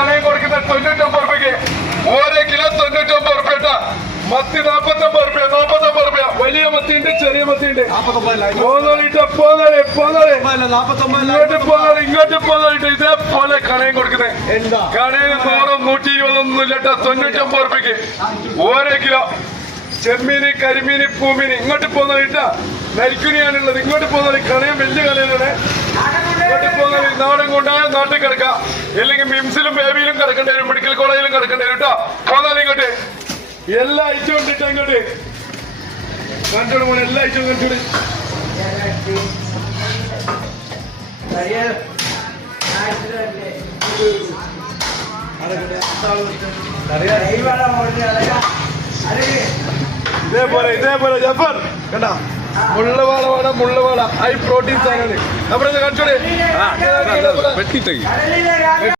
കടയിൽ കൊടുക്കുന്ന 99 രൂപയ്ക്ക് 1 കിലോ 99 രൂപ കേട്ടാ. മത്തി 49 രൂപ, 49 രൂപ. വലിയ മത്തിയുണ്ട്, ചെറിയ മത്തിയുണ്ട്. ഇങ്ങോട്ട് പോന്നിട്ട് ഇതേപോലെ കടയും കൊടുക്കുന്നത്. കടയിൽ 100, 120 ഒന്നും ഇല്ലട്ടോ. 99 രൂപയ്ക്ക് 1 കിലോ ചെമ്മീന്, കരിമീന്, പൂമീന്. ഇങ്ങോട്ട് പോന്നിട്ടാ നരിക്കുനിയാണുള്ളത്. ഇങ്ങോട്ട് പോകുന്നത് കടയും വലിയ കടയിലാണ്. ഇങ്ങോട്ട് പോകുന്നത് നാടൻ കൊണ്ടായ നാട്ടിൽ കിടക്കാം, ഇല്ലെങ്കിൽ മിംസിലും ബേബിയിലും കിടക്കേണ്ടി വരും, മെഡിക്കൽ കോളേജിലും കിടക്കേണ്ടി വരും കേട്ടോ. പോന്നാലും ഇങ്ങോട്ട് എല്ലാ ഐറ്റവും ഉണ്ടിട്ടാ. ഇങ്ങോട്ട് കണ്ടോട് പോണ എല്ലാ ഐറ്റവും കണ്ടോട്. ഇതേപോലെ ജഫർ കണ്ടാ മുള്ളവാള ഹൈ പ്രോട്ടീൻ സാധനമാണ്. നമ്മുടെ കാണിച്ചോടെ.